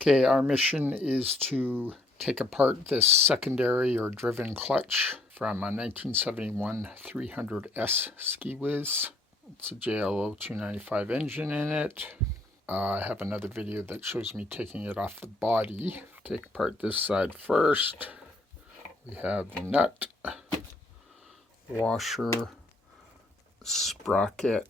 Okay, our mission is to take apart this secondary or driven clutch from a 1971 300S Ski Whiz. It's a JLO L295 engine in it. I have another video that shows me taking it off the body. Take apart this side first. We have the nut, washer, sprocket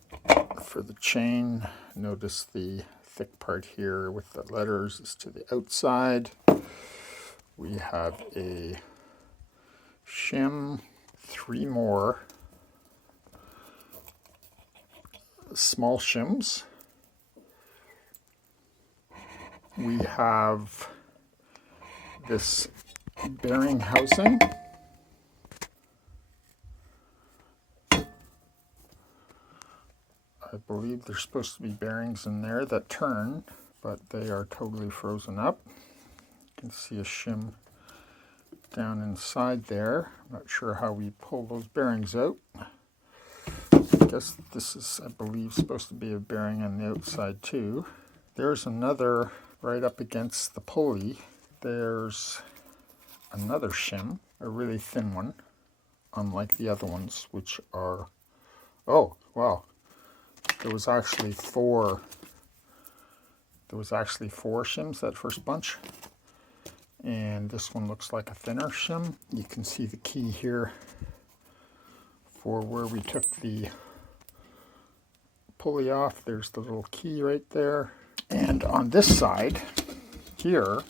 for the chain. Notice the thick part here with the letters is to the outside. We have a shim, 3 more small shims. We have this bearing housing. I believe there's supposed to be bearings in there that turn, but they are totally frozen up. You can see a shim down inside there. I'm not sure how we pull those bearings out. I guess this is, I believe, supposed to be a bearing on the outside too. There's another right up against the pulley. There's another shim, a really thin one, unlike the other ones, which are, oh, wow. There was actually four shims, that first bunch. And this one looks like a thinner shim. You can see the key here for where we took the pulley off. There's the little key right there. And on this side here,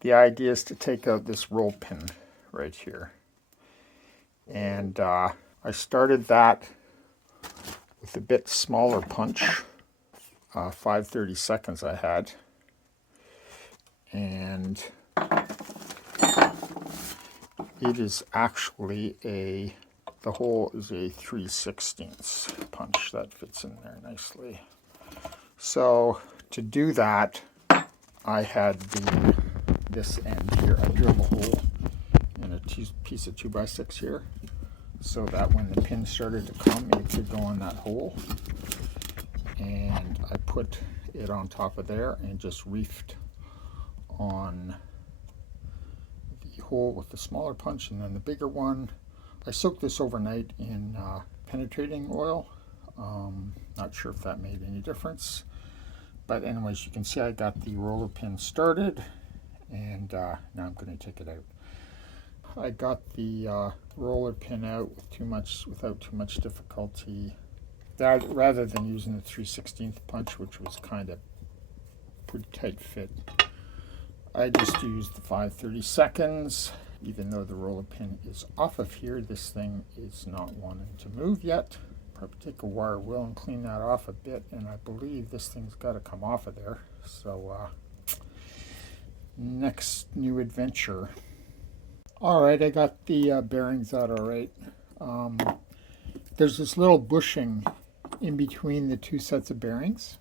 the idea is to take out this roll pin right here. And I started that with a bit smaller punch, 5/32 I had, and it is actually the hole is a 3/16 punch that fits in there nicely. So to do that, I had this end here, I drilled a hole in a piece of 2x6 here, so that when the pin started to come, it could go in that hole. And I put it on top of there and just reefed on the hole with the smaller punch and then the bigger one. I soaked this overnight in penetrating oil. Not sure if that made any difference. But anyways, you can see I got the roller pin started, and now I'm going to take it out. I got the roller pin out without too much difficulty. Rather than using the 3/16 punch, which was kind of pretty tight fit, I just used the 5/32. Even though the roller pin is off of here, this thing is not wanting to move yet. Probably take a wire wheel and clean that off a bit, and I believe this thing's got to come off of there. So next new adventure. Alright, I got the bearings out alright. There's this little bushing in between the two sets of bearings,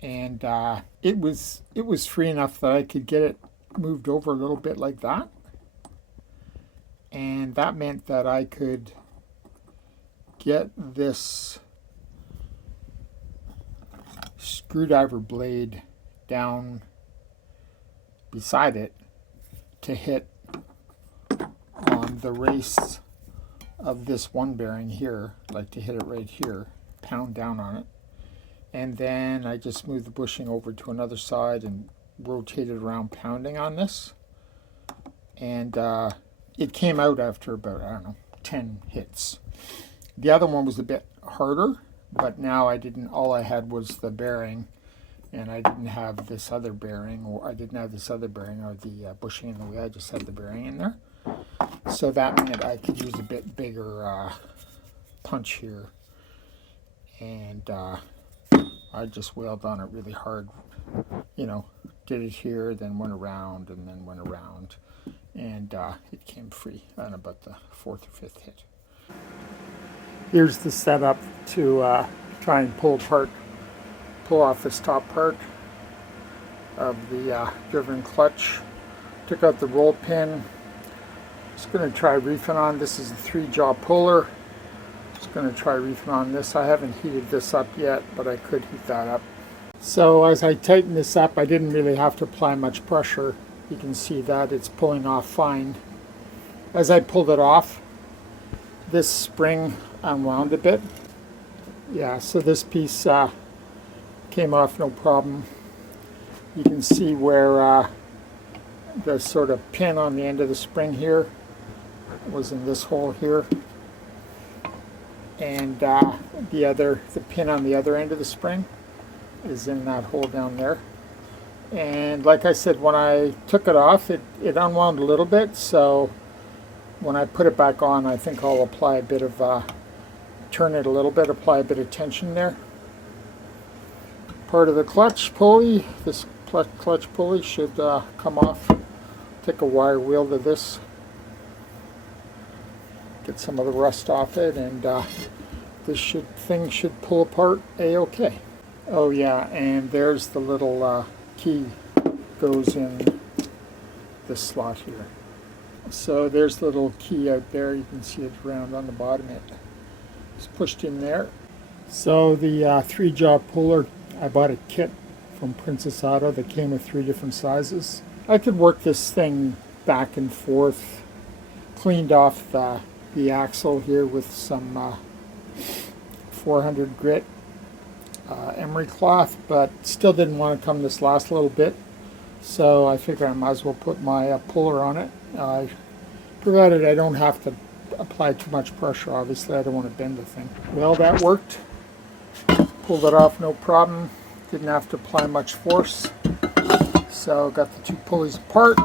and it was free enough that I could get it moved over a little bit like that, and that meant that I could get this screwdriver blade down beside it to hit on the race of this one bearing here, like to hit it right here, pound down on it, and then I just moved the bushing over to another side and rotated around pounding on this, and it came out after about, I don't know, 10 hits. The other one was a bit harder, but now all I had was the bearing, and I didn't have this other bearing, or the bushing in the way. I just had the bearing in there. So that meant I could use a bit bigger punch here, and I just wailed on it really hard, did it here, then went around, and then went around, and it came free on about the 4th or 5th hit. Here's the setup to try and pull off this top part of the driven clutch. Took out the roll pin. Just going to try reefing on. This is a 3-jaw puller. Just going to try reefing on this. I haven't heated this up yet, but I could heat that up. So as I tighten this up, I didn't really have to apply much pressure. You can see that it's pulling off fine. As I pulled it off, this spring unwound a bit. Yeah, so this piece came off no problem. You can see where the sort of pin on the end of the spring here was in this hole here, and the pin on the other end of the spring is in that hole down there. And like I said, when I took it off, it unwound a little bit, so when I put it back on, I think I'll apply a bit of turn it a little bit, apply a bit of tension there. Part of the clutch pulley, this clutch pulley should come off. Take a wire wheel to this, get some of the rust off it, and this thing should pull apart a-okay. Oh yeah, and there's the little key goes in this slot here. So there's the little key out there. You can see it round on the bottom. It's pushed in there. So the 3-jaw puller, I bought a kit from Princess Auto that came with 3 different sizes. I could work this thing back and forth. Cleaned off the axle here with some 400 grit emery cloth, but still didn't want to come this last little bit. So I figured I might as well put my puller on it. Provided I don't have to apply too much pressure, obviously. I don't want to bend the thing. Well, that worked. Pulled it off no problem. Didn't have to apply much force. So got the 2 pulleys apart,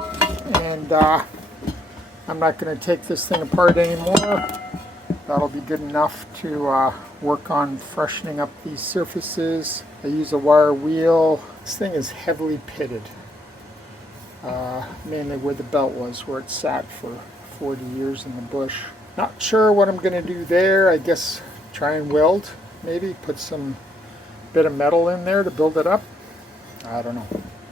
and I'm not going to take this thing apart anymore. That'll be good enough to work on freshening up these surfaces. I use a wire wheel. This thing is heavily pitted. Mainly where the belt was, where it sat for 40 years in the bush. Not sure what I'm going to do there. I guess try and weld, maybe put some bit of metal in there to build it up. I don't know.